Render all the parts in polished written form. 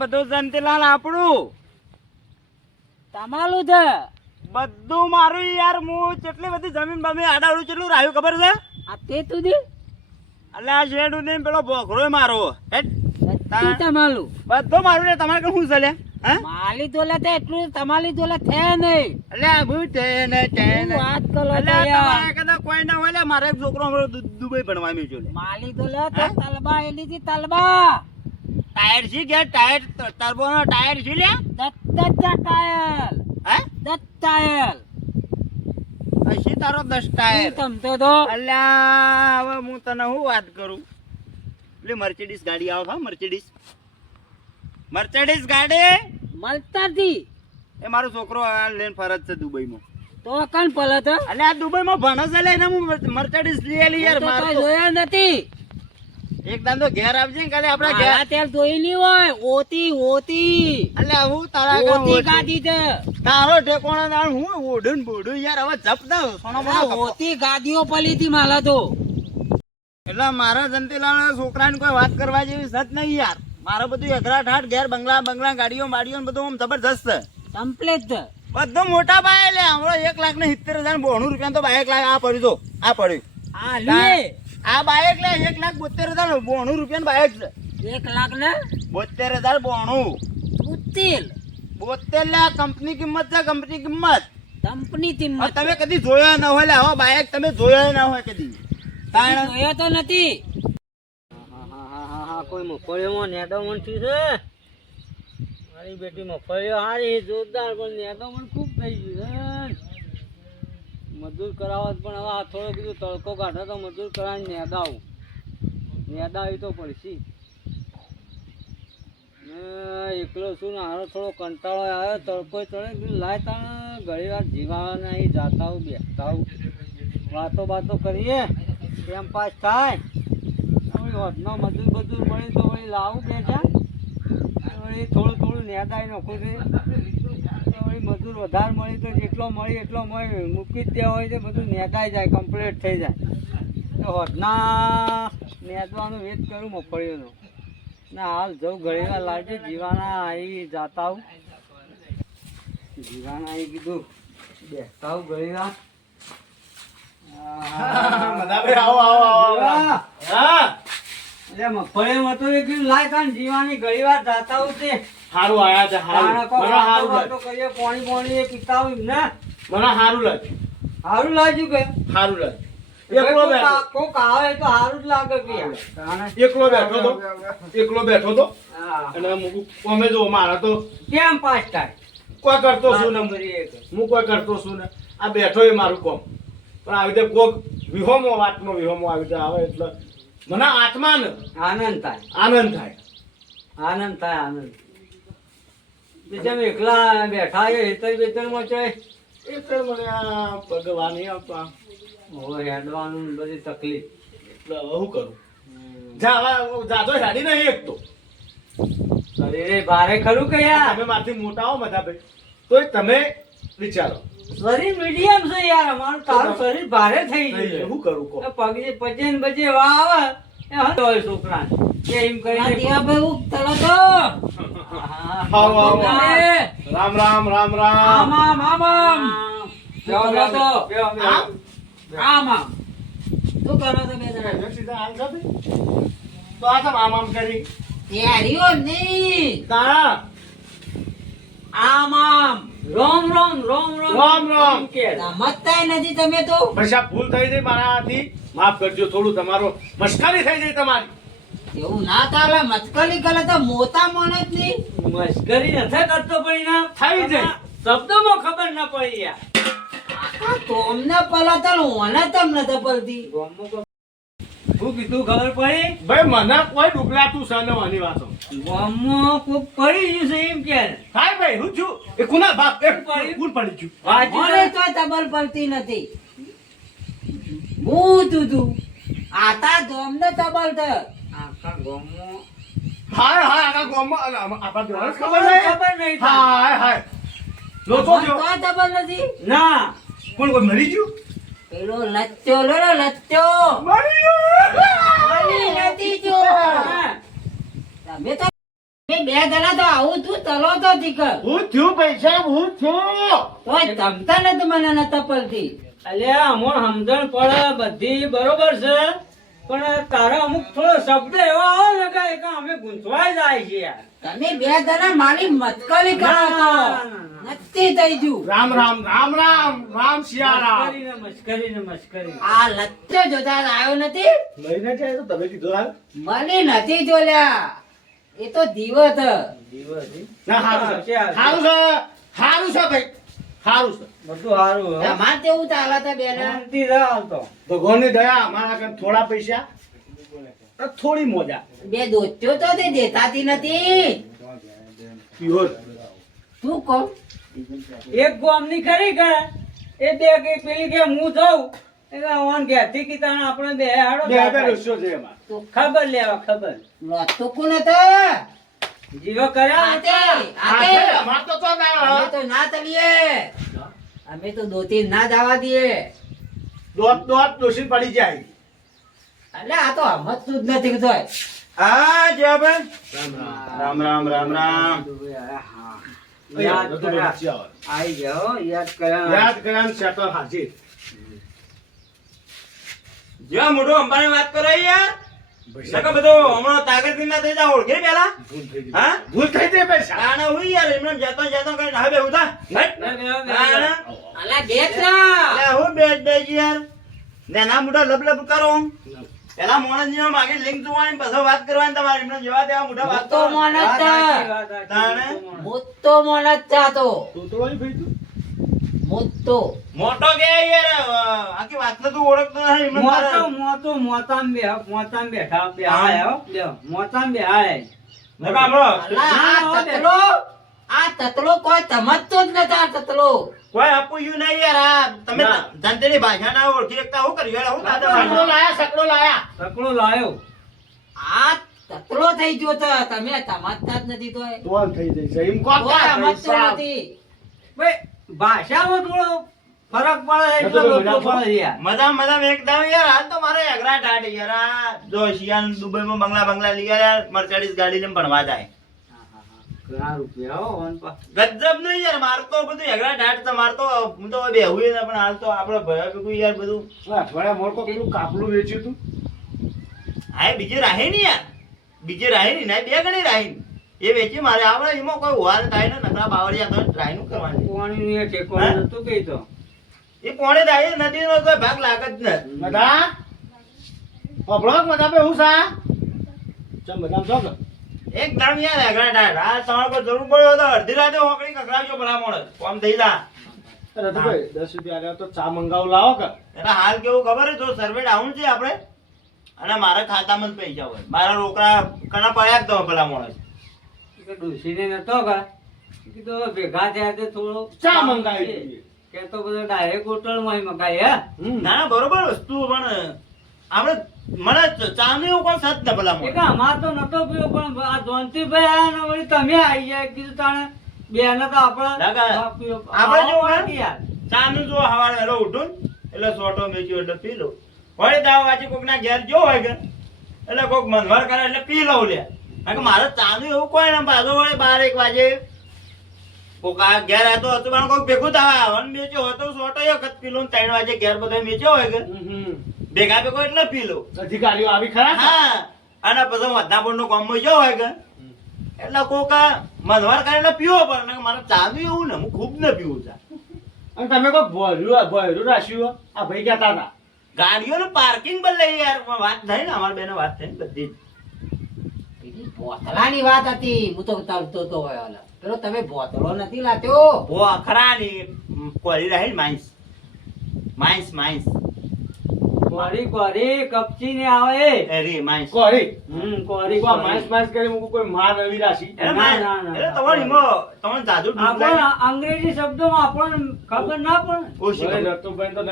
બધું જંતીલાલ આપણું તમારું છે બધું મારું યાર. હું કેટલી બધી જમીન બમી આડાડું કેટલું રાખ્યું ખબર છે? આ તે તુદી એટલે આ શેડ ઉડીને પેલો ભોખરો મારો તમારું બધું મારું ને તમારે કઈ શું ચાલે? માલી દોલત એટલું તમારી દોલત છે નહીં. એટલે હું વાત કરો કોઈ ના હોય. મારે એક છોકરો દુબઈ ભણવા મીચ્યો. માલી દોલત તલબા એલી હતી તલબા ટાયર છે કે ટાયર ટર્બો નો ટાયર છે લે દત્ત ટાયર હે દત્ત ટાયર અશી તારો 10 ટાયર તમતો તો અલ્યા હવે હું તને શું વાત કરું. એટલે મર્સિડીઝ ગાડી આવે હા મર્સિડીઝ ગાડી મળતા હતી એ મારો છોકરો લઈને ફરજ છે દુબઈમાં. તો કણ પલત એટલે આ દુબઈમાં ભણે છે લઈને હું મર્સિડીઝ લઈ યાર. મારે જોયા નથી. એક દાન તો ઘેર આવજે ને કાલે આપડા ઘેર તેલ જોઈ ની હોય ઓતી એટલે હું તારા ઓતી ગાડી છે તારો ઠેકોણો ના હું ઓઢું બોઢું યાર હવે જપ દઉં સોનો મોનો ઓતી ગાડીઓ પલી હતી માલા તો. એટલે મારા જંતીલાલ છોકરાને કોઈ વાત કરવા જેવી સત નહીં યાર. મારે બધું અઘરા ઠાઠ ઘેર બંગલા ગાડીઓ બાડીઓ બધું આમ જબરજસ્ત છે. કમ્પ્લીટ છે બધું મોટા બાય લે હમણાં 1,70,092 રૂપિયા તો બાઈક લાગે. આ પડ્યું તો આ પડ્યું આ લે આ બાઈક લે 1,72,092 રૂપિયા બાઈક છે. 1 લાખ ને 72,092 72 લે કંપની કિંમત છે. કંપની કિંમત તમે કદી જોયા ન હોય લે હવે બાઈક તમે જોયા ના હોય કદી. જોયો તો નથી. કોઈ મફળીઓમાં નેદોમણ થયું છે. મારી બેટી મફળીઓ હારી જોરદાર પણ નેદોમણ ખૂબ થઈ ગયું છે. મજૂર કરાવત પણ હવે આ થોડો કીધું તડકો કાઢે તો મજૂર કરાવીને નેદાવી તો પડશે. એકલો છું ને હારો થોડો કંટાળો આવ્યો તડકો ચડે કીધું લાય તાણે ઘણી વાર જીવાના અહીં જાતા આવું બેસતા આવું વાતો કરીએ ટાઈમ પાસ થાય. વધનો મજૂર મળી તો વળી લાવું બેઠા વળી થોડું નેદાઈ નાખું છે. વળી મજૂર વધારે મળી તો જેટલો મળી એટલો મળી મૂકી જ દેવા હોય તો બધું નેદાઈ જાય કમ્પ્લીટ થઈ જાય. તો વધના નેદવાનું વેટ કરું મગફળીઓનો ને હાલ જવું ઘણી વાર લાવજે જીવાના આવી જાતા આવું. જીવાના આવી કીધું બેસતા આવું ઘણી વાર. મગફળીમાં તો લાય કાન જીવાની ઘણી વાર જાતા આવું છે. સારું આયા છે પાણી પીતા હોય ને મને સારું લાગે. સારું લાગ્યું કે સારું લાગે. કોક આવે તો સારું જ લાગે કે એકલો બેઠો તો અને અમે જો મારા તો કેમ પાસ થાય કોઈ કરતો છું ને હું કોઈ કરતો છું ને આ બેઠો એ મારું કોમ. પણ આવી રીતે કોક વિહોમો આવી રીતે આવે એટલે મને આત્માને આનંદ થાય. જેમ એકલા બેઠા છે હેતરમાં છે એટલે મને આ ભગવાન આવતા હેડવાનું બધી તકલીફ. એટલે શું કરું જાતો હેડી નહીં એક તો શરીરે ભારે ખરું કે યાર. તમે મારથી મોટા હો બધા ભાઈ તોય તમે વિચારો શરીર મીડિયમ છે યાર અમારું. તારું શરીર ભારે થઈ ગયું. શું કરું કો પગે પજે ને બજે વા આવે એ હોય છોકરા એમ કરીને ભાઈ તળો રામ રામ શું કરો તો બે જણા તો આ તો આમ કરી યારીઓ નહીં તારા આમ રોમ કે સમજતા નથી તમે તો. પછી ભૂલ થઈ ગઈ મારાથી માફ કરજો. થોડું તમારો મસ્કરી થઈ ગઈ તમારી. એવું ના ચાલે. મસ્કરી કરે તો મોટા મોને જ નહીં. મસ્કરી નથી કરતો પડી ના થઈ જાય શબ્દોમાં ખબર ના પડી યાર. તોમને પલા તો ઓને તમને તો પડતી શું કીધું ખબર પડી ભાઈ મને કોઈ ડુકલાતું છે ને આની વાતો ગામમાં કોક પડી ગયું છે એમ કે હાય ભાઈ હું છું એ કુના બાપ એ કોણ પડી ગયું મને તો તબલ પડતી નથી. હું તું આતા ગામને તબલ થ આખા ગામમાં હાય આખા ગામમાં આપણા ખબર નહીં હાય લોકો જો તો તબલ નથી ના કોણ કોઈ મરી ગયું પેલો લચ્ચો મરી ગયો નથી જો તમે તો બે જણા તો આવું તું તલો તો દીકર હું થયું પૈસા હું થયું તોય તમતા નથી મને નતા પડતી. અલ્યા અમોણ સમજણ પડે બધી બરોબર છે પણ તારા અમુક થોડો શબ્દ એવો આવે ને કે અમે ગૂંચવાઈ જાય છે યાર. તમે બે જણા મારી મસ્કરી કરો છો. નથી થઈ ગયું. રામ રામ રામ રામ રામ સિયારામ મસ્કરી મસ્કરી આ લચ્ચો જોતા આવ્યો નથી લઈને જાય તો તમે કીધું હાલ મને નથી જોલ્યા. એ તો દિવસ ના હારું છે હારું છે હારું છે ભાઈ હારું છે બધું સારું હે. તમારે કેવું ચાલે છે બેન? શાંતિ રહે હાલ તો. ભગવાનની દયા અમારા કન થોડા પૈસા અને થોડી મોજા બે દોસ્તો તો તે દેતાતી નથી. પ્યોર તું કહો એક ગામની ખરી કે એ બે કે પેલી કે હું જાઉં એટલે ઓન ઘેરથી કીધા આપણે બે હાડો બે બે રૂપિયો છે એમાં તો ખબર લેવા ખબર લોતો કોણ હતા? જીવો કર્યા આતે, આ આતે. છે, અમાર તો તો ના અમે તો ના તલીએ. અમે તો દોતી ના જવા દઈએ. દોત દોત દોષી પડી જાય એટલે આ તો સમજતું જ નથી કીધું. હા જયાભાઈ રામ રામ રામ રામ રામ યાદ બધું કર્યા. વચ્ચે આવે. આઈ જાઓ યાદ કર્યા યાદ કર્યા સેટલ હાજી જેવા મોટો અંબાની વાત કરો યાર નકર બધું હમણાં તાકત ના થઈ જા ઓળખે પેલા હા ભૂલ થઈ જાય પૈસા કાણા હોય યાર એમને જતો જતો કઈ ના બેહું તા કાણા અલા દેખ ના. લે હું બેટ દે યાર નાના મોટા લબ લબ કરો પેલા મોણસ જેવા માગે લિંક જોવાની પછી વાત કરવાની તમારે એમને જેવા તેવા મોટા વાત તો કરો મોણસ વાત સાચી, છે. વાત સાચી. તાણે? મોટો મોણસ છે આ તો. તું તો વળી ભાઈ તું મોટો. મોટો કે યાર આખી વાત તું ઓળખતો નથી એમને મોતામ બેઠા બેહાય હો બે મોતામ બેહાય નકા હમણાં અલા આ તતલો, આ તતલો કોઈ સમજતો જ નથી. આ તતલો કોઈ આપું યુ નહીં યાર આ તમે ના. જનતાની ભાષા ના ઓળખી શકતા હું કર્યું યાર હું દાદા સકડો ભાષા લાયા સકડો લાયા સકડો લાયો આ તતલો થઈ ગયો તો તમે સમજતા જ નથી તોય. તોલ થઈ જાય છે એમ કોક કોઈ સમજતો પૈસા નથી. ભાઈ ભાષામાં થોડો ફરક પડે એટલે નતો લોકો મજા પડે યાર મજા એકદમ યાર હાલ તો મારે અઘરા ટાટ યાર આ જો શિયાન દુબઈમાં બંગલા લઈ ગયા મર્સિડીઝ ગાડી લઈને ભણવા જાય ઘણા રૂપિયા હો વન પા ગજબ નહીં યાર માર તો બધું અઘરા ટાટ તો માર તો હું તો બેહું ને પણ હાલ તો આપણે ભયા ભેગું યાર બધું અઠવાડિયા મોર કોક પેલું કાપલું વેચ્યું તું હા બીજી રાહે નહીં યાર બીજી રાહે નહીં ના બે ગણી રાહી એ વેચી મારે આપણે એમાં કોઈ વાર થાય ને નકરા બાવળિયા તો રાહીનું કરવાની પાણી ને ટેકો હે? નતું કઈ તો એ પોણે રાહે નદીનો કોઈ ભાગ લાગે જ નથી મધા પબળો મધા પે હું સા ચમ મધા છો કે એકદમ યાર અઘરા ટાટ આ તમારે કોઈ જરૂર પડ્યો તો અડધી રાતે હોકડી કકડાવજો ભલા મોણસ કોમ થઈ જા અરે તો ભાઈ 10 રૂપિયા આલ્યા તો ચા મંગાવ લાવો કે એટલે હાલ કેવું ખબર છે જો સર્વે ડાઉન છે આપણે અને મારા ખાતામાં જ પૈસા હોય મારા રોકડા કણા પડ્યા જ તો ભલા માણસ કે ડોશીને નતો કા કીધું હવે ભેગા થયા તે થોડો ચા મંગાવી દીધી. કે તો બધો ડાયરેક્ટ હોટલમાં મંગાય હે હમ. ના ના બરોબર વસ્તુ પણ આપણે મને ચાનું એવું કોઈ સત ને ભલા એ કે માણસ અમાર તો નતો પીવો પણ આ જોનતીભાઈ આયા ને વળી તમે આવી જાય કીધું તાણે બેને તો આપણે લાગા. પીવો. આપણે જો આવો હે? યાર ચાનું જો હવારે વહેલો ઉઠું ને એટલે સોટો મેચ્યો એટલે પી લઉં વળી દાવા વાંચી કોકના ઘેર જો હોય કે એટલે કોક મનવાર કરે એટલે પી લઉં લે કારણ કે મારે ચાનું એવું કોઈ ને પાછો વળી 12-1 વાગે કોક આ ઘેર આતો હતું પણ કોક ભેગું થવા વન મેચ્યો હતો સોટો એક જ પી લઉં 3 વાગે ઘેર બધા મેચ્યો હોય કે હમ. ભેગા ભેગો એટલે પી લઉં અધિકારીઓ આવી ખરા કે? હા અને પછી વધનાપુર નું કામ જો હોય કે એટલે કોક આ મનવાર કરે એટલે પીવો પડે નકર મારે ચાનું એવું ને હું ખૂબ ને પીવું ચા અને તમે કોઈ ભર્યું રાખ્યું આ ભાઈ કહેતા હતા ગાડીઓનું પાર્કિંગ પર લઈ યાર વાત થઈ ને અમારી બેનો વાત થઈ ને બધી જ. પેલી બોતલાની વાત હતી. હું તો તરતો તો હોય ઓલા. પેલો તમે બોતલો નથી લાત્યો. વો અખરાની કોરી રહી માઇન્સ માઇન્સ કોરી કપચી ને આવે એરી માઇન્સ કોરી કોરી કોઈ માસ માસ કરી મૂકું કોઈ માર નવી રાશી એટલે ના, ના, ના. એટલે તમારી તમને જાદુ આપણને અંગ્રેજી શબ્દોમાં આપણને ખબર ના પડે ઓછી ભલે ખબર. રતુભાઈ તો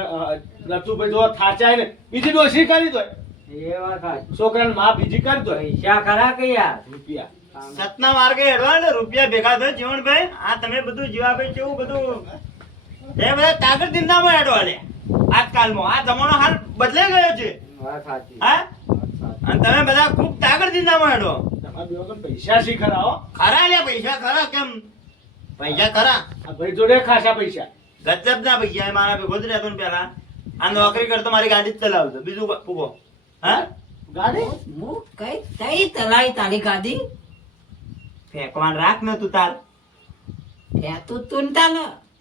રતુભાઈ જો થાચાય ને બીજી ડોસી કરી દો એ વાત સાચી. છોકરાને માં બીજી કરી દો પૈસા ખરા કે યાર રૂપિયા સતના માર્ગે હેડવા ને રૂપિયા ભેગા થયો જીવનભાઈ આ તમે બધું જીવાભાઈ કેવું બધું એ બધા કાગળ ધંધામાં હેડવા લે આજકાલમાં આ જમાનો હાલ બદલાઈ ગયો છે વાત સાચી હા વાત સાચી. અને તમે બધા ખૂબ કાગળ ધંધામાં હેડો આ બેવો તો પૈસા શી ખરા હો ખરા લે પૈસા ખરા કેમ પૈસા ખરા આ ભાઈ જોડે ખાસા પૈસા ગજબ ના પૈસા મારા ભેગો જ રહેતો ને પેલા આ નોકરી કરતો મારી ગાડી જ ચલાવતો બીજું પૂગો હા ગાડી હું કઈ તલાઈ તારી ગાડી ફેંકવાન રાખ ને તું તાર તું તાલ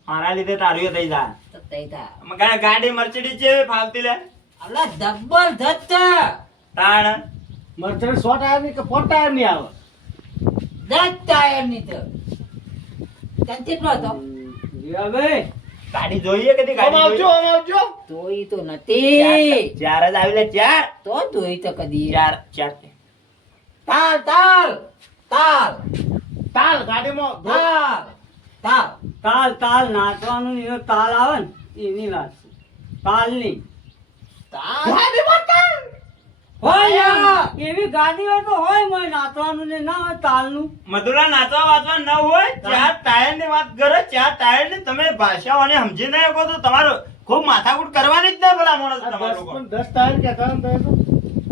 મારા લીધે તારું થઈ જા તો તઈ તા ગાડી મર્સિડીઝ છે ફાવતી લે અલા જબરદસ્ત તાણ મર્ચન્ટ 100 ટાયર ની કે 4 ટાયર ની આવે 10 ટાયર ની તો તને કેટલો હતો જીવાભાઈ ગાડી જોઈએ કે આમ ગાડી આવજો આમ આવજો તોય તો નથી ચાર જ આવી લે ચાર તો તોય તો કદી ચાર ચાર તાલ તાલ તાલ તાલ ગાડીમાં તાલ તાલ તાલ તાલ નાચવાનું એનો તાલ આવે ને એની વાત છે તાલની તાલ ગાડીમાં તાલ હોય યાર, એવી ગાડી હોય તો હોય મોય નાચવાનું ને ના હોય તાલનું. મધુરા નાચવા વાંચવા ન હોય ચાર ટાયર ની વાત કરે ચાર ટાયર ની તમે ભાષાઓને સમજી નહીં શકો તો તમારો ખૂબ માથાકૂટ કરવાની જ નહીં ભલા માણસ તમારો લોકો. 10 ટાયર કહેતા ને તો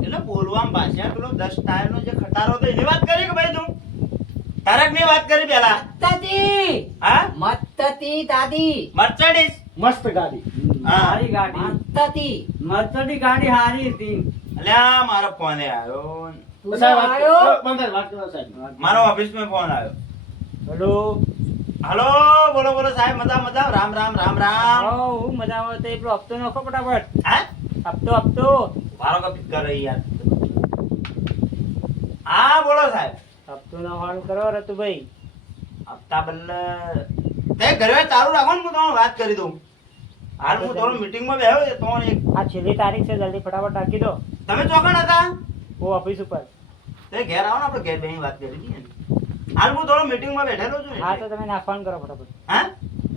એટલે બોલવામાં ભાષા પેલો 10 ટાયર નો જે ખટારો હતો એની વાત કરી કે ભાઈ તું તારક ની વાત કરી પેલા મત્તતી હા મત્તતી દાદી મર્સિડીઝ મસ્ત ગાડી હા સારી ગાડી, મત્તતી મર્સિડીઝ ગાડી સારી હતી. અલ્યા મારો ફોન આવ્યો તું સાહેબ વાત આયો બંધ વાત કરો સાહેબ મારો ઓફિસ માં ફોન આવ્યો હેલો, હલો બોલો બોલો સાહેબ મજા મજા રામ રામ રામ રામ આવો, હું મજામાં હતો. પેલો હપ્તો નાખો ફટાફટ. હા હપ્તો મારો કપી કરે યાર હા બોલો સાહેબ હપ્તો નાખવાનું કરો રતુભાઈ. હપ્તા બદલે તે ઘરે ચાલુ રાખો ને હું તમને વાત કરી દઉં હાલ હું થોડું મીટિંગ માં બેહ્યો છે તો એક આ છેલ્લી તારીખ છે, જલ્દી ફટાફટ નાખી દો. તમે ચોકણ હતા હું ઓફિસ ઉપર. તે ઘેર આવો ને આપણે ઘેર બેહીને વાત કરી દઈએ ને. હાલ હું થોડો મીટિંગ માં બેઠેલો છું હા તો એટલે. તમે નાખવાનું કરો ફટાફટ. હા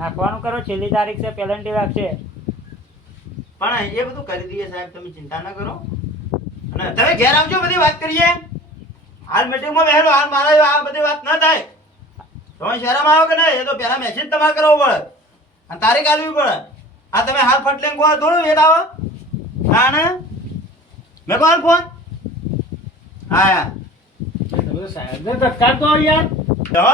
નાખવાનું કરો, છેલ્લી તારીખ છે, પેનલ્ટી લાગશે. પણ એ બધું કરી દઈએ સાહેબ તમે ચિંતા ના કરો અને તમે ઘેર આવજો બધી વાત કરીએ હાલ મીટિંગ માં બેહેલો હાલ મારા આ બધી વાત ના થાય તમે શરમ આવો કે નહીં એ તો પેલા મેસેજ તમારે કરવો પડે અને તારીખ આલવી પડે આ તમે હાલ ફટલે કોણ થોડું વેદ આવો હા ને મેં કોણ ફોન હા તમે સાહેબ ને ધક્કા તો યાર તો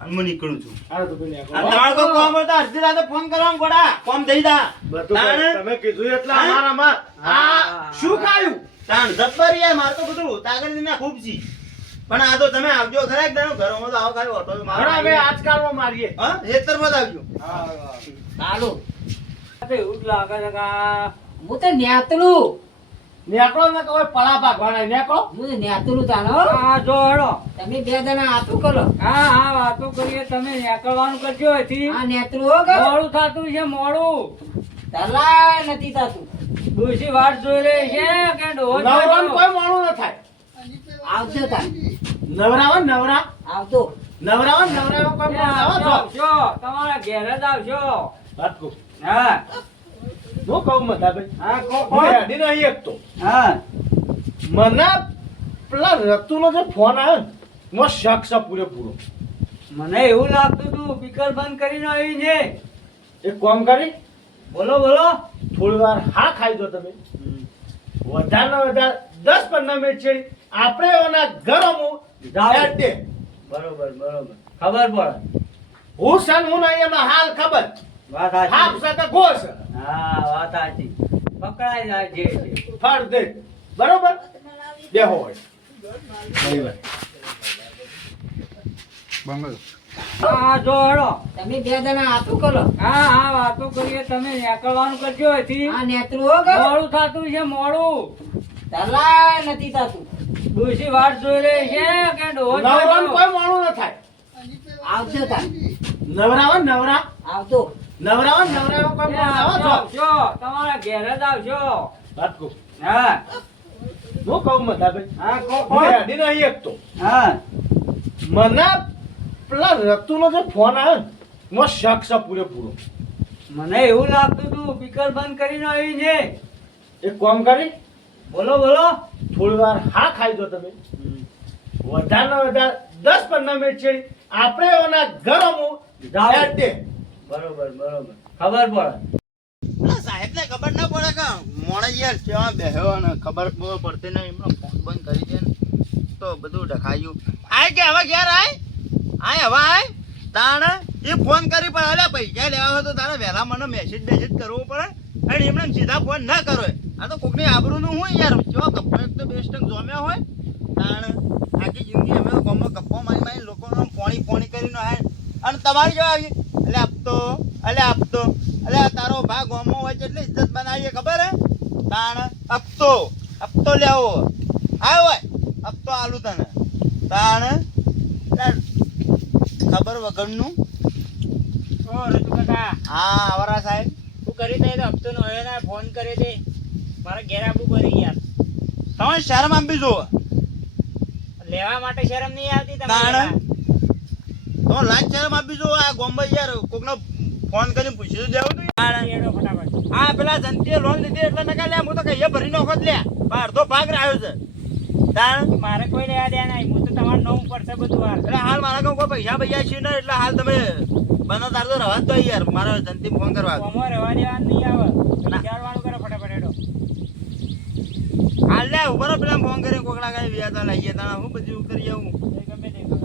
અને હું નીકળું છું હાલો તો પેલી અને તમારે કોઈ કામ હોય તો અડધી રાતે ફોન કરવાનું ગોડા કોમ થઈ જા બધું તાણે? તમે કીધું એટલે હા? અમારામાં આ શું ખાયું તાણ જબ્બર યાર માર તો બધું તાગડી દીના ખૂબ છી પણ આ તો તમે આવજો ખરા એક દાડો ઘરોમાં તો આવો ખાલી ઓટો હવે અમે આજકાલમાં મારીએ હા હેતરમાં જ આવજો ચાલો તો એવું જ લાગે છે કે આ હું તો ન્યાતલું નેકળો ને કોઈ પડા ભાગવાના નેકળો હું તો ન્યાતલું તાનો આ જો હેડો. તમે બે જણા આતું કરો હા હા, વાતો કરીએ. તમે નીકળવાનું કરજો અહીંથી. આ નેતરું હો કે મોડું થતું છે, મોડું. તલાય નથી થતું ડોશી વાટ જોઈ રહી છે કે ડોહો નવરાનું જોયો? કોઈ મોડું ન થાય આવજો તા નવરાવો ને નવરા આવતો નવરાવો ને નવરાવો કોઈ મોડું આવો છો આવજો, તમારા ઘેર જ આવજો. વાત કહું હા હું કહું મધાભાઈ હા, હું કોણ? હેડી નહીં એકતો હા મને પેલા રતુનો જે ફોન આવ્યો ને એમાં શક છે પૂરેપૂરો મને એવું લાગતું હતું સ્પીકર બંધ કરીને આવી છે. એક કામ કરી બોલો બોલો. થોડી વાર હા ખાઈ દો તમે વધારે વધારે 10-15 મિનિટ છે આપણે એના ઘરોમાં જાઓ. હેડ દે. બરોબર બરોબર, ખબર પડે. હું સન હું નહીં એમાં હાલ ખબર વાત હાફ સાચી. છે કે ગોળ છે હા વાત સાચી. પકડાઈ જાય છે. ફાડ દે બરોબર બેહો હોય હા જો હેડો. તમે બે જણા આતું કરો હા હા, વાતો કરીએ. તમે નીકળવાનું કરજો અહીંથી. આ નેતરું હો કે મોડું થતું છે, મોડું. તલાય નથી થતું ડોશી વાટ જોઈ રહી છે કે ડોહો નવરાનું જોયો? કોઈ મોડું ન થાય આવજો તા નવરાવો ને નવરા આવતો નવરાવો ને નવરાવો કોઈ મોડું આવો છો આવજો, તમારા ઘેર જ આવજો. વાત કહું હા હું કહું મધાભાઈ હા, હું કોણ? હેડી નહીં એકતો હા મને પેલા રતુનો જે ફોન આવ્યો ને એમાં શક છે પૂરેપૂરો મને એવું લાગતું હતું સ્પીકર બંધ કરીને આવી છે. એક કામ કરી બોલો બોલો. થોડી વાર હા ખાઈ દો તમે વધારે વધારે 10-15 મિનિટ છે આપણે એના ઘરોમાં જાઓ. હેડ દે. બરોબર બરોબર, ખબર પડે. સાહેબ ને ખબર ના પડે કે મોણે યાર કેવા બેહ્યો અને ખબર પડતી નહીં એમનો ફોન બંધ કરી દે ને તો બધું ડખાયું આય કે હવે ઘેર આય હવે આય તાણ એ ફોન કરી પણ અલે પૈસા લેવા હોય તો તારે વહેલા મને મેસેજ કરવો પડે અને એમને સીધા ફોન ના કરો આ તો કોકની આબરૂનું હોય યાર જો કપ્પો એક તો બેસ્ટ જોમ્યા હોય તાણ આખી જિંદગી અમે તો ગામમાં કપ્પો મારી લોકોનો પોણી કરીને આય અને તમારી જો આવી આપતો તારો ભાગ ગામમાં હોય છે એટલે ઇજ્જત બનાવીએ ખબર હે તાણ આપતો લેવો આવ્યો હોય આપતો આલુ તને તાણ ખબર વગરનું ઓ રજુ કાકા હા આવરા સાહેબ તું કરી દે તો હપ્તો નો હવે ના ફોન કરે દે મારા ઘેર આબુ કરી યાર તમે શરમ આપી જો લેવા માટે શરમ નહીં આવતી તાણ તમારે તો લાજ શરમ આપી જો આ ગોમ્બે યાર કોકનો ફોન કરીને પૂછી દેવું તો એડો ફટાફટ આ પેલા જંતીએ લોન લીધી એટલે નકા લે હું તો કહીએ ભરી નાખો જ લે અડધો ભાગ રહ્યો છે તાણ મારે કોઈ લેવા દે નહીં હું તો તમારું નવું પડશે બધું વાર એટલે હાલ મારા કોઈ પૈસા છે ને એટલે હાલ તમે બનો તાર તો રવા દો યાર મારો જંતી ફોન કરવા કોમો રહેવા દેવાનું નહીં આવે વિચારવાનું કરો ફટાફટ એડો હાલ લે ઉપર પેલા ફોન કરીને કોકડા કઈ વ્યાતા લઈએ તાણા હું બધું કરી આવું એ ગમે તે કરો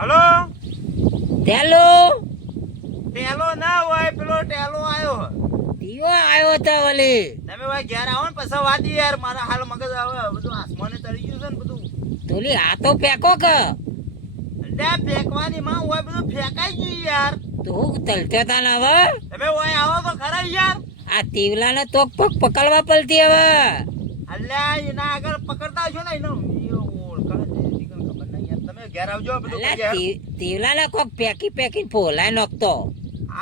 હલો હેલો ટેલો ના હોય પેલો ટેલો આવ્યો ટીઓ આવ્યો તો વળી તમે ભાઈ ઘેર આવો ને પછી વાદી યાર મારા હાલ મગજ આવે બધું આસમાને ચડી ગયું છે ને બધું તુલી આ તો ફેંકો કે લે ફેંકવાની માં હોય બધું ફેંકાઈ ગયું યાર તું તલતો તા ને હવે તમે હોય આવો તો ખરા યાર આ તીવલા ને તો પગ પકડવા પડતી હવે અલ્યા એના આગળ પકડતા છો ને એનો ઓળખાણ છે ખબર નહીં યાર તમે ઘેર આવજો બધું ઘેર તીવલા ને કોક પેકી ફોલાય નાખતો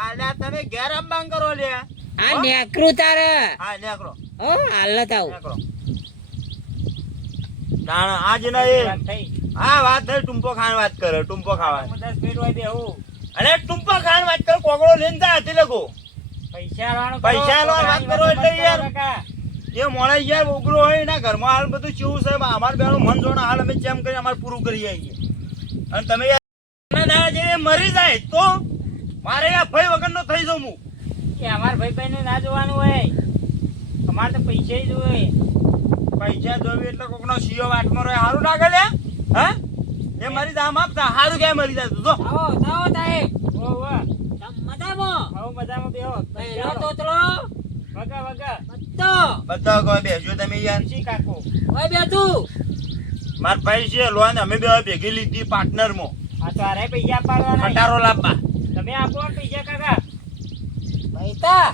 અલ્યા તમે ઘેર આમ બાંગ કરો લે આ નેકરું તારે હા નેકરો હો હાલત આવ નેકરો તાણ આજ ના એ વાત થઈ હા વાત થઈ ટુંપો ખાન વાત કરે ટુંપો ખાવા 10 મિનિટ હોય દેવું અરે ટુંપો ખાન વાત કરે કોકડો લઈને જા હાથી લગો પૈસા આલવાનું પૈસા આલવાનું વાત કરો એટલે યાર. કાકા એ મોણા યાર ઉગ્રો હોય એના ઘરમાં હાલ બધું કેવું છે અમાર બેનું મન જોણા હાલ અમે જેમ કરી અમાર પૂરું કરી આવીએ અને તમે યાર જે મરી જાય તો મારે યાર ભય વગરનો થઈ જાઉં હું કે અમાર ભાઈ બહેન ના જોવાનું હોય અમારે તો પૈસા જ હોય પૈસા જોવી એટલે કોકનો સીઓ વાટમાં રહે હારું ના કરે હા એ મરી જાય આમ આપતા હારું ક્યાં મરી જાય તું જો આવો તાએ ઓ વાહ મજામાં આવો મજામાં બેહો પહેલો તોતલો વગા વગા બધો બધા કોઈ બેસજો તમે યાર ખુશી કાકો ઓય બેઠું માર ભાઈ છે લોન અમે બે ભેગી લીધી પાર્ટનરમાં આ તો આરે પૈસા પાડવાના ખટારો લાવવા તમે આપો ને પૈસા કાકા પૈસા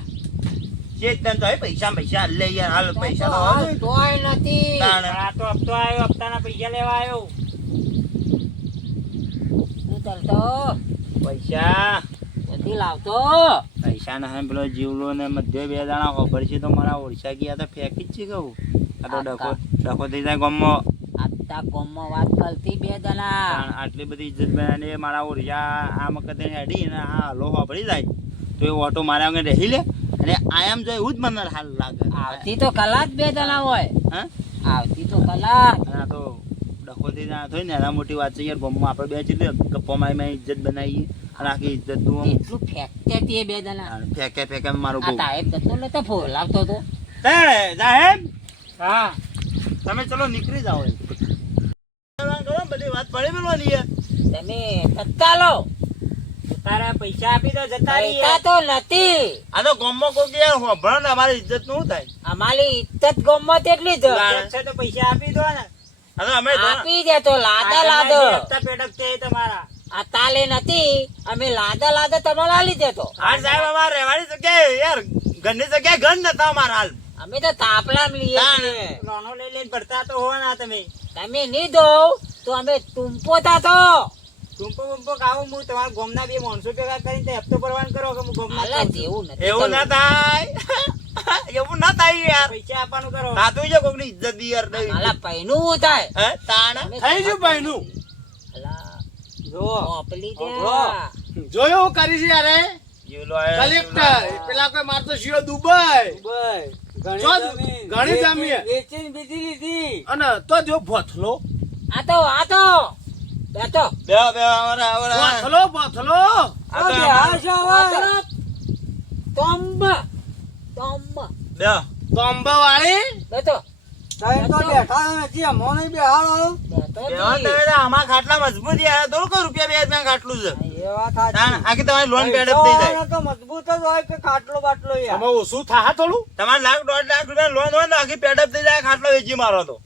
ચેતન તો પૈસા લે યાર હાલ પૈસા તો હાલ તોય નથી તાણ. આ તો હપ્તો આવ્યો હપ્તાના પૈસા લેવા આવ્યો તું ચાલતો પૈસા નથી લાવતો પૈસા ના પેલો જીવલો ને મધ્ય બે દાણા ખબર છે તો મારા ઓળશા ગયા તો ફેંકી જ છે કહું આ તો ડખો થઈ જાય ગામમાં આતા કોમમાં વાત કરતી બે જણા આટલી બધી ઇજ્જત બનાવીને મારા ઓળશા આ વખતે હેડી ને આ હલો વાપરી જાય તો એ ઓટો મારા આગળ રહી લે અને આયામ જો એવું જ મને હાલ લાગે આવતી તો કલાક બે જણા હોય હા આવતી તો કલાક અને આ તો ડખો થઈ જાય થોડી ને એના મોટી વાત છે યાર ગામમાં આપણે બે છે ગપ્પા મારી ઇજ્જત બનાવીએ અને આખી ઇજ્જત નું એટલું ફેંકતે તે બે જણા ફેંકે મારું આ બહુ તાહેબ જતો ને તો ફોલાવતો તો સાહેબ હા તમે ચલો નીકળી જાઓ બધી વાત પડી મેળવાની યાર તમે સત્તા લો તારા પૈસા આપી દો જતા રહી પૈસા તો નથી આ તો ગામમાં કોઈ યાર હોભળ ને અમારી ઇજ્જત નું થાય અમારી ઇજ્જત ગોમમાં તેટલી જ છે તો પૈસા આપી દો ને હવે અમે આપી દે તો લાદા લાદો હપ્તા પેડક છે એ તમારા આ તાલે નથી અમે લાદા તમારે આલી દેતો હા સાહેબ અમારે રહેવાની જગ્યાએ યાર ઘરની જગ્યાએ ઘર નતા અમારા હાલ અમે તો તાપલા લઈએ છીએ લોનો લઈ લઈને ભરતા તો હોવાના તમે તમે નહીં દો તો અમે ટૂંપો થાતો ટૂંપો બૂંપો ખાવું હું તમારા ગોમના બે માણસો ભેગા કરીને તે હપ્તો ભરવાનું કરો કે હું ગોમના અલા જેવું નથી એવું ના થાય એવું ના થાય યાર પૈસા આપવાનું કરો થાતું છે કોકની ઇજ્જત દી યાર નહીં અલા પૈનું થાય હે તાણ થઈ ગયું ભાઈનું અલા જો મોકલી દે ઓગળો. જોયું હું કરી છે યારે જીવલો આયો, કલેક્ટર પેલા કોઈ મારતો શિયો દુબઈ ઘણી જો જમીન. ઘણી જમીન. વેચીને બીજી લીધી અને તો જો ભથલો આ તો બેઠો બે અમારા ભથલો આ તો અમારા- તંબ બે તંબા વાળી બેઠો સાહેબ તો બેઠા છે હજી અમો નહીં બેહાડો. એવા તમે તો આમાં ખાટલા મજબૂત યાર થોડું કોઈ રૂપિયા બે હજાર ખાટલું છે એ વાત સાચી. તાણ આખી તમારી લોન પેડઅપ થઈ જાય તો મજબૂત જ હોય કે ખાટલો બાટલો યાર. આમાં ઓછું થા થોડું તમારે લાખ 1.5 લાખ રૂપિયા લોન હોય ને આખી પેડઅપ થઈ જાય ખાટલો વેચી મારો તો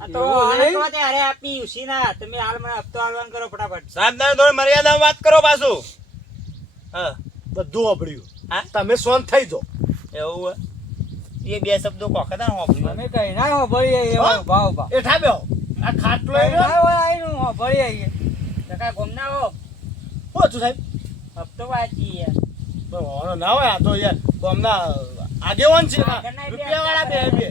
આ તો હાલે તો ત્યારે આપી ઉસીના તમે હાલ મને હપ્તો હાલવાન કરો ફટાફટ. સાહેબ તમે થોડી મર્યાદામાં વાત કરો પાછું હા બધું વાપર્યું હા? તમે સોન થઈ જાઓ. એવું હોય એ બે શબ્દો કોખતા વાપર્યું અમે કઈ ના હોભળીએ એવો હા? ભાવ ભાવ. એ ઠાબ્યો આ ખાટલો એ ના હોય આઈનું હોભળીએ. ટકા ગોમના હો ઓછું સાહેબ હપ્તો વાંચી યાર. પણ વાંધો ના હોય આ તો યાર ગામના આગેવાન છે આગળના બે રૂપિયાવાળા બે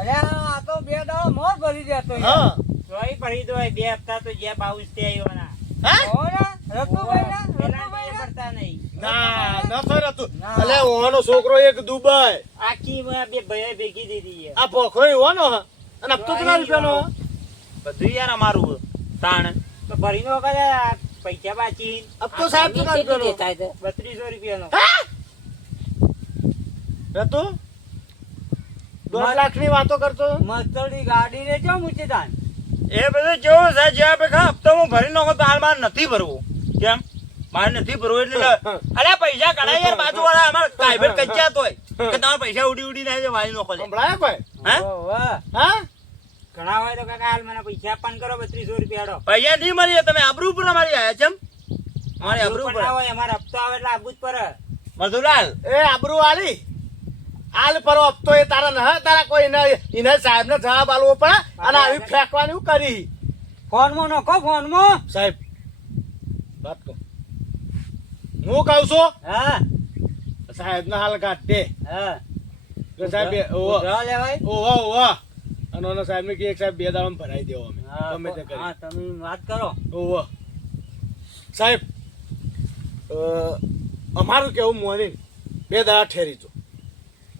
અરે આ તો 2 દાડા મોર ભરી દેતો યાર. હા તોય ભરી દો 2 હપ્તા તો જ્યાં બાઉસ તે આવ્યો ના. હા હો ને? રતુભાઈ ના? પેલા રતુભાઈ ના? કરતા નહીં. ના ન થઈ રહેતું ના. અલે ઓનો છોકરો એક દુબઈ આખી મેં બે ભાઈઓ ભેગી દીધી યાર. આ પોખરો એવાનો હ અને હપ્તો કેટલા રૂપિયાનો હ? બધું યાર અમારું તાણ તો ભરીનો કદાચ પૈસા બાચી હપ્તો સાહેબ કેટલા રૂપિયાનો? દેતા છે 3200 રૂપિયાનો. રતુ 2 લાખની વાતો કરતો મસ્તરી ગાડી ને જો મૂકી દાન. એ બધું જેવું છે જે આપે હપ્તો હું ભરી નાખો તો હાલ મારે નથી ભરવું કેમ મારે નથી ભરવું એટલે અરે પૈસા કઢાય યાર બાજુ વાળા અમારે પ્રાઇવેટ કચ્યા તોય કે તમારા પૈસા ઉડી ઉડી ના વાળી નાખો છે સંભળાય ભાઈ હા વાહ. હા ઘણા હોય તો કાકા હાલ મને પૈસા આપવાન કરો 3200 રૂપિયા હેડો. પૈસા નહીં મળી તમે આબરૂ ઉપર અમારી આયા છે અમારી આબરૂ પણ ઉપર ના હોય અમારે હપ્તો આવે એટલે આપવું જ પડે. મધુલાલ એ આબરૂ આલી આલ પર હપ્તો એ તારા ન તારા કોઈ એને સાહેબ ને જવાબ આલવો પડે અને આવી ફેંકવાનું કરી ફોનમાં નખો ફોનમાં. સાહેબ વાત કહું હું કહું છું હા સાહેબ ને હાલ કાઢ દે હા. કે સાહેબ ઓવો ઉધાર લેવાય. ઓવો ઓવો અને ઓનો સાહેબ ને કે સાહેબ 2 દાડામાં ભરાઈ દેવો અમે હા, ગમે તે કરી હા, તમે વાત કરો. ઓવો સાહેબ અમારું કેવું મોર્નિંગ 2 દાડા ઠેરી જો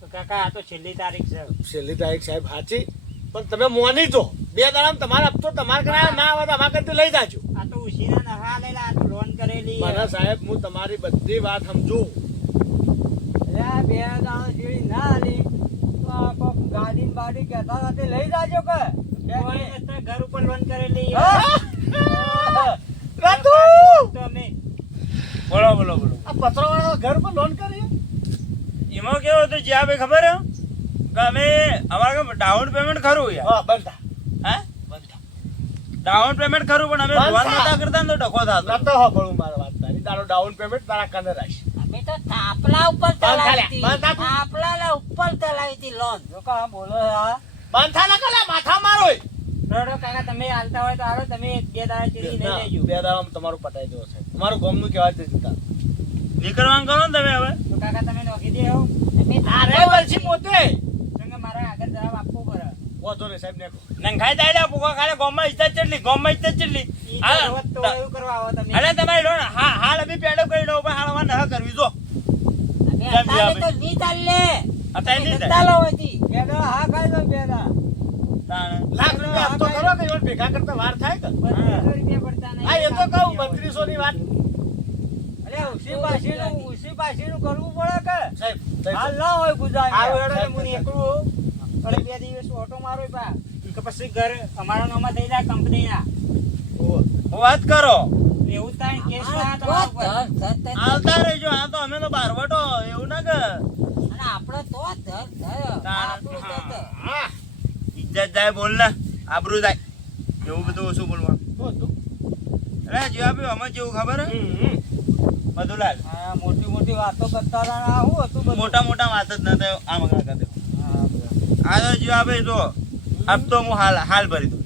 તો કાકા આ તો છેલ્લી તારીખ છે. છેલ્લી તારીખ સાહેબ સાચી પણ તમે મોની જો 2 દાડામાં તમારા હપ્તો તમારે કરાય ના આવે તો અમારા કરતી લઈ જાજો આ તો ઉસીના નહા લેલા આ તો લોન કરેલી મને સાહેબ હું તમારી બધી વાત સમજુ અરે આ 2 દાડા જેવી ના આલી તો આ કોક ગાડી ને બાડી કહેતા હતા તે લઈ જાજો કે. કોઈ નતા, ઘર ઉપર લોન કરેલી હા? રાતુ તો અમે બોલો બોલો બોલો આ પતરાવાળા ઘર પર લોન કરી એમાં કેવું હતું જે આપે ખબર હે કે અમે અમારે ડાઉન પેમેન્ટ ખરું યાર હા બંધા હે બંધા ડાઉન પેમેન્ટ ખરું પણ અમે બંધ લોન થા. નતા કરતા ને તો ડખો થતો નતો હોભળું મારી વાત તારી તારો ડાઉન પેમેન્ટ તારા કને રાખ અમે તો થાપલા ઉપર બંધ ચલાવી થા હતી. લ્યા, બંધ થા તું. થાપલા ના ઉપર ચલાવી હતી લોન. જો કે આ બોલો આ બંધા ના કલા માથા મારો રોડો કાકા તમે હાલતા હોય તો હાલો, તમે 2 દાડા ચીરી લઈ ના, લેજો. 2 દાડામાં તમારું પટાઈ દેવો છે તમારું ગામનું કહેવા જ નથી તાર નીકળવાનું કરો ને તમે હવે તો કાકા તમે નોખી દેવો. અમે અરે વલસી પોતે કેમ કે મારે આગળ જવાબ આપવો પડે. વાંધો નહીં સાહેબ ને નંખાઈ દાયડા ભૂખા ખાલે ગોમાં ઇજ્જત ચટલી ગોમાં ઇજ્જત ચટલી ઈ તો રોજ તો એવું કરવા આવો તમે. અરે તમારી લોન હાલ અમે પેડઅપ કરી દો પણ હાલ અમારે ન કરવી જો અમે કેમ અત્યારે બી તો નહીં ચાલે. અત્યારે નહીં નતા લો હતી. 2 દાડા હા ખાઈ દો 2 દાડા. તાણ. લાખ રૂપિયા આપતો કરો કે એમાં ભેગા કરતા વાર થાય કે 3200 રૂપિયા પડતા નહીં. હા એ તો કહું 3200 ની વાત અરે ઉસી પાસીનું કરવું પડે કે સાહેબ હાલ ના હોય ગુજરાત આવું હેડો ને હું એકલું અને 2 દિવસ ઓટો મારો પા કે પછી ઘર અમારા નામમાં થઈ જાય કંપનીના. ઓહો. હું વાત કરો એવું થાય કેસ ના આ તો તમારા ઉપર. ધર ધર ધર. આવતા રહેજો આ તો અમે તો બારવટો એવું ના કર અને આપણે તો ધર ધર. તાણ. આપણું ધર ધર. હા ઇજ્જત જાય બોલ ને આબરૂ જાય એવું બધું ઓછું બોલવાનું તો તું અરે જે આપ્યું અમે જેવું ખબર હે મધુલાલ હા, મોટી મોટી વાતો કરતા હતા ને આ શું હતું બધું? મોટા મોટા વાત જ નતા આ મગા કરી દો આ તો જે આપે જો હપ્તો હું હાલ ભરી દઉં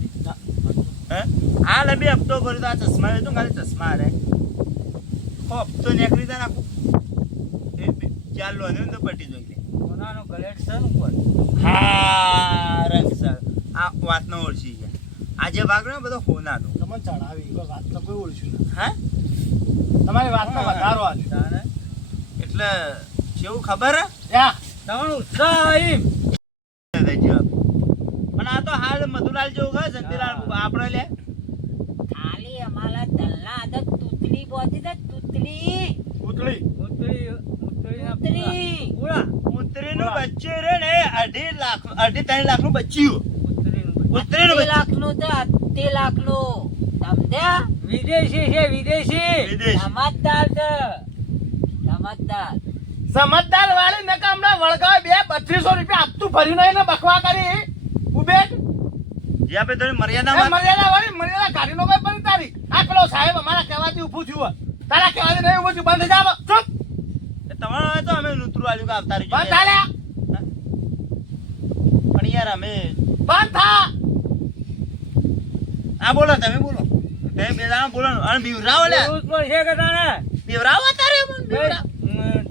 હે હાલ બે હપ્તો ભરી દો આ ચશ્મા વેચું ખાલી ચશ્મા રે હપ્તો નીકળી જાય નાખું એ 4 લોન તો પટી જોઈ સોનાનો ગલેટ છે ને ઉપર. હા રંગ સર આ વાત નો ઓળખી ગયા આજે ભાગ ને બધો હોનાનો તમને ચડાવી કોઈ વાત તો કોઈ ઓળખ્યું નથી હે તમારી વાતમાં વધારો આવ્યો તાને એટલે કેવું ખબર હે યા તમારો ઉત્સાહ એમ. પણ આ તો હાલ મધુલાલ જેવું ખબર જંતીલાલ આપણે લે ખાલી અમારા દલના આદત તૂતલી બોધી દે તૂતલી. ઉતળી તૂતલી. ઉડા. ઉતરીનું બચ્ચું રે ને 2.5 લાખ 3 લાખ નું બચ્ચું ઉતરી ઉતરેલું 80 લાખનું તો 80 લાખનું. સમજ્યા? વિદેશી છે વિદેશી. વિદેશ સમજદાર છે. સમજદાર. સમજદાર વાળી નકા હમણાં વળગાવે 3200 રૂપિયા આપતું ભરી નહીં ને બકવા કરી ઉબેટ જે આપણે થોડી એ મર્યાદામાં મર્યાદા વાળી મર્યાદા ગાડીનો કોઈ પડી તારી આ પેલો સાહેબ અમારા કહેવાથી ઊભું થયું તારા કહેવાથી નહીં ઊભું થયું બંધ થઈ જાવ ચૂપ તમારો હોય તો અમે નૂતરું આલ્યું કે આવતા રહીજો. બંધ થા લ્યા પણ યાર અમે બંધ થા આ બોલો તમે બોલો તમે બે જણા બોલો અને બીવરાવો લે એવું જ પણ છે કે તારે બીવરાવો તારે મને બીવરાવો.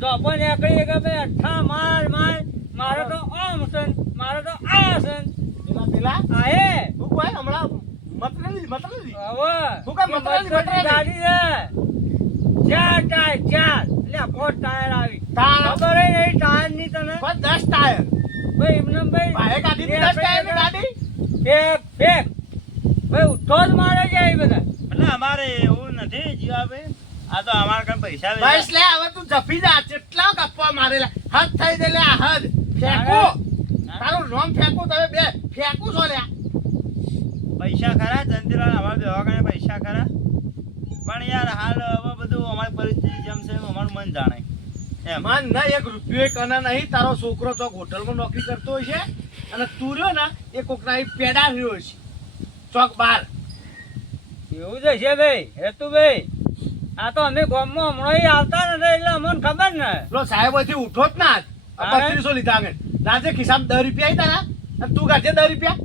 ચોપન એકડી કે ભાઈ અઠ્ઠા માર માર મારે તો આમ છે ને મારે તો આ છે ને. પેલા આ એ તું કોઈ હમણાં મત નથી હવે શું કામ મતલબી મતલબી ગાડી છે 4 ટાયર 4 એટલે 4 ટાયર આવી તાર ખબર ય નહીં ટાયર ની તને 10 ટાયર ભાઈ એમને ભાઈ ભાઈ ગાડી 10 ટાયર ની ગાડી ફેક ફેક ભાઈ ઉઠો જ મારે છે એ બધા એટલે અમારે એવું નથી જીવાભાઈ આ તો અમારા કઈ પૈસા બસ લે હવે તું જપી જા કેટલા કપ્પા મારેલા હદ થઈ દે લે આ હદ ફેંકો તારું નામ ફેંકો તમે બે ફેંકું છો લ્યા પૈસા ખરા જંતીલાલ અમારા દવાખાને પૈસા ખરા પણ યાર હાલ હવે બધું અમારી પરિસ્થિતિ જેમ છે એમ અમારું મન જાણે એમ મન ના એક રૂપિયો કના નહીં તારો છોકરો ચોક હોટલમાં નોકરી કરતો હોય છે અને તું રહ્યો ને એ કોકના અહીં પેડા રહ્યો છે ચોક બાર એવું જ છે ભાઈ હેતુભાઈ આ તો અમે ગામમાં હમણાં આવતા નથી એટલે અમને ખબર ને પેલો સાહેબ હજી ઉઠો જ ના હા. 3200 લીધા આગળ રાજે ખિસ્સામાં 10 રૂપિયા તારા અને તું કાઢજે 10 રૂપિયા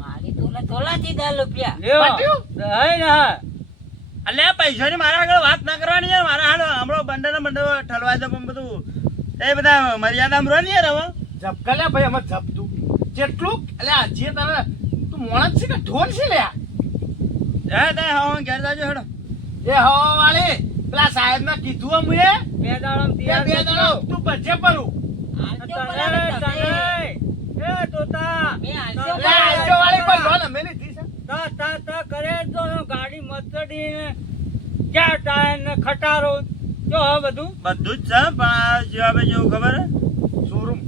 મારી તોલાથી 10 રૂપિયા. લ્યો પાટ્યું? હઈ ને હા એટલે પૈસાની મારા આગળ વાત ના કરવાની યાર મારા હાલ હમણાં બંને ઠલવાય છે પણ બધું એ બધા મર્યાદામાં રહો ને યાર હવે ઝપકા લે ભાઈ અમે ઝપતું જેટલું એટલે આજે તારે તું મોણસ છે કે ઢોલ છે લ્યા હા ઘેર જાજો હેડો એ હો વાળી પેલા સાહેબ ને કીધું અમે બે દાડમ બે તૈયાર બે કરજો. દાડો તું બચે પરું આલજો તને, બરાબર તમે. તને. એ તોતા મેં આલજો તને. લે આજો વાળી કોઈ લોન અમે લીધી છે તા કરે તો ગાડી મતડી ને 4 ટાયર ને ખટારો જો હવે બધું બધું જ છે પણ આ જીવાભાઈ જેવું ખબર હે શોરૂમ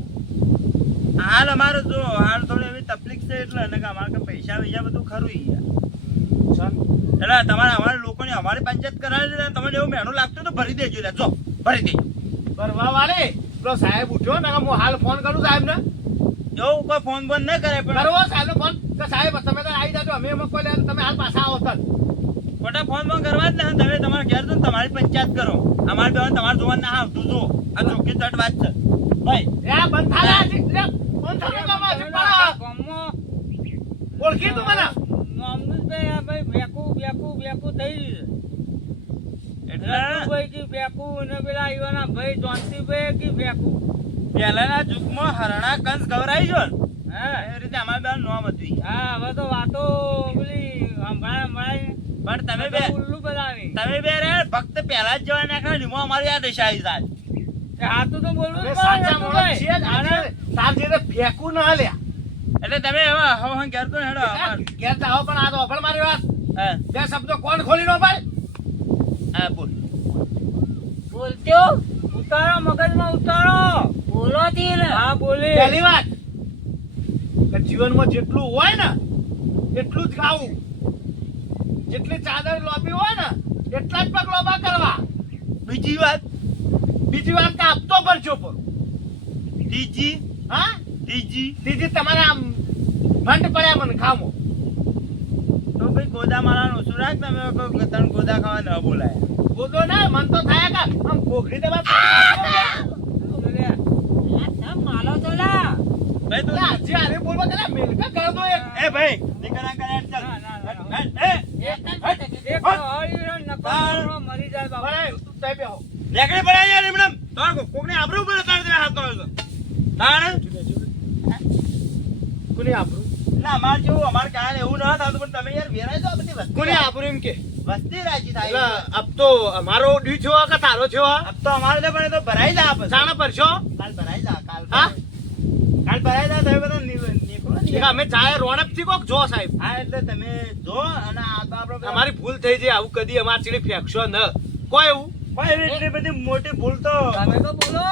હાલ અમારે જો હાલ થોડી એવી તકલીફ છે એટલે અને કે અમારે કઈ પૈસા વૈસા બધું ખરું ઈ યાર એટલે તમારે અમારા લોકોની અમારી પંચાયત કરાવી છે તમને એવું મહેણું લાગતું તો ભરી દેજો લે જો ભરી દેજો બરવા વાળી પેલો સાહેબ ઉઠ્યો ને હું હાલ ફોન કરું સાહેબ ને એવું કોઈ ફોન બોન ન કરે પણ કરવો સાહેબ ફોન કે સાહેબ તમે તો આવી જાજો અમે એમાં કોઈ લે તમે હાલ પાછા આવો તન ખોટા ફોન બોન કરવા જ ને તમે તમારા ઘેર જો ને તમારી પંચાયત કરો અમારે બેન તમારે જોવાનું ના આવતું જો આ ચોખ્ખી ચટ વાત છે ભાઈ એ આ બંધ થાલે આજે લે બંધ થાલે કામ આજે પડા ગામમાં ઓળખી તું મને નામનું જ ભાઈ આ ભાઈ બેકું થઈ ગયું એટલે ભાઈ કી બેકું ને પેલા ઈવાના ભાઈ જોનતીભાઈ કી બેકું પહેલાના યુગમાં હરણા કંસ ગવરાઈ જો ને હા એ રીતે અમારે બેન નોમ હતી હા હવે તો વાતો પેલી સંભળાય પણ તમે બે ઉલ્લુ બનાવી તમે બે રે ભક્ત પહેલા જ જવા નાખ્યા લીમો અમારી આ દશા આવી જાય હાથું તો બોલવું જ અરે પડે સાચા ને મોણસ ભાઈ. છે જ આજે તાર જેને ફેંકું ના લ્યા એટલે તમે હવે હવે ઘેર તો હેડો અમાર ઘેર જાઓ પણ આ તો અફળ મારી વાત હા બે શબ્દો કોણ ખોલી નો ભાઈ હા બોલ બોલજો. ઉતારો મગજમાં ઉતારો બોલો દિલ. હા બોલી પહેલી વાત કે જીવનમાં જેટલું હોય ને એટલું જ ખાવું જેટલી ચાદર લોબી હોય ને એટલા જ પગ લોબા કરવા બીજી વાત બીજી વાત કે આપતો પરચો પર ત્રીજી હા ત્રીજી તમારા આમ ભંડ પડ્યા મને ખામો તો ભાઈ ગોદા મારાનું શું રાખ તમે કોઈ ત્રણ ગોદા ખાવા ન બોલાય ગોદો ના મન તો થાય કે આમ ઘોઘરી દેવા બોલ્યા. આ તમ માલો તો લા. ભાઈ તું આજે આરે બોલવા તને મેલકા કર દો એક એ ભાઈ દીકરા કરે ચાલ ના, ના, ના, ના. એ એક જ છે. એક તો હળીને નકામો મરી જાય બાપા. બરાબર તું તઈ બેહો લેકડી પડાય યાર એમનેમ તો કોકને આબરૂ ઉપર તાર તમે હાથ કરો છો તાણ કોની આબરૂ એટલે અમાર જેવું અમાર કાલ એવું ન થતું પણ તમે યાર વેરાય તો આ બધી વસ્તી કોની આબરૂ એમ કે વસ્તી રાજી એટલે થાય અબ તો અમારો ડી છો કે તારો છો અબ તો અમારે તો પણ એ તો ભરાઈ જા આપણે સાણા પર છો કાલ ભરાઈ જા કાલ હા? કાલ ભરાઈ જા તમે બધા નીકળો ને કે અમે ચાય રોણપ થી કોક જો સાહેબ હા એટલે તમે જો અને આ તો આપણે અમારી ભૂલ થઈ છે આવું કદી અમાર ચીડી ફેંકશો ન કોઈ એવું કોઈ એવી એટલી બધી મોટી ભૂલ તો તમે તો બોલો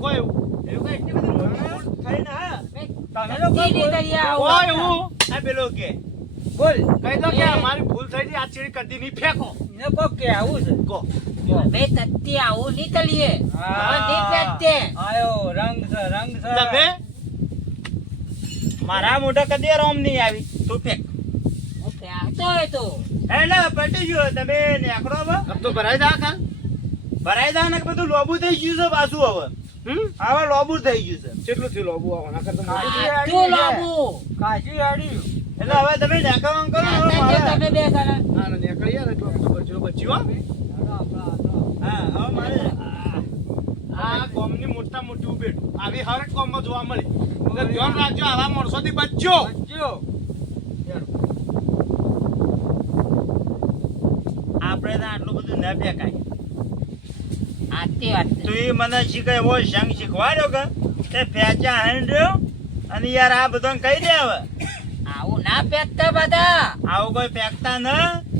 કોઈ એવું એવું કઈ એટલી બધી મોટી ભૂલ થઈ ના તમે લોકો ઈ નહીં કરીએ આવું. ઓય હું આ પેલો કે બોલ કહી દો કે અમારી ભૂલ થઈ ગઈ, આ ચીડી કદી નહીં ફેંકો. ને કોક કે આવું છે કહો. અમે તત્તી આવું નહીં તલીએ. હા. હવે નહીં પહેરતે. આયો રંગ છે રંગ છે તમે મારા મોઢા કદી રોમ નહીં આવી તું ફેંક હું પહેરતો હોય તો. એટલે પટી ગયો તમે નેકડો હવે હપ્તો ભરાઈ જા કાલ. ભરાઈ દા ને બધું લોબુ થઈ ગયું છે પાછું હવે હવે લોબુ થઈ ગયું છે કેટલું થયું લોબુ આવવાના કરતા મોટું? તું લાંબુ. કાશી આડી એટલે હવે તમે નેકાવાનું કરો ને હવે નાતા જો મારે તમે બે જણા. હા, ને નીકળી જાય ને એટલો હપ્તો બચ્યો બચ્યો, હો. હા હવે મારે આ ગામની મોટા મોટી ઉભેટ આવી હરેક ગામમાં જોવા મળી. એટલે ધ્યાન રાખજો, આવા માણસોથી બચજો. આપણે તો આટલું બધું ન ફેંકાય આતી વાત છે. તું ઈ મને શીખે એવો સંગ શીખવાડ્યો કે તે ફેંચા હેન્ડ રહ્યો અને યાર આ બધાને કહી દે હવે આવું ના પહેરતા બધા. આવું કોઈ ફેંકતા ન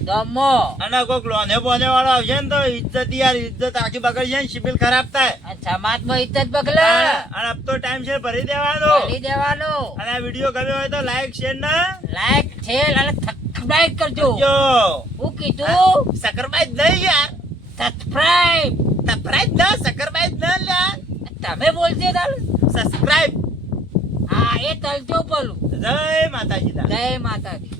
દમો. અને કોઈક લોને બોને વાળો આવશે ને તો ઇજ્જત યાર ઇજ્જત આખી બગડી જાય ને સિબિલ ખરાબ થાય અને સમાજમાં ઇજ્જત બગલે. અને હપ્તો ટાઈમ છે ભરી દેવાનો ભરી દેવાનો. અને આ વિડીયો ગમ્યો હોય તો લાઈક શેર ને લાઈક શેર અને સબસ્ક્રાઇબ કરજો. જો હું કીધું સકરબાઈ નહીં યાર સબસ્ક્રાઇબ. સબસ્ક્રાઇબ ના સકરબાઈ ન લ્યા તમે બોલજો તાલ. સબસ્ક્રાઇબ હા એ તલજો પેલું. જય માતાજી જય માતાજી.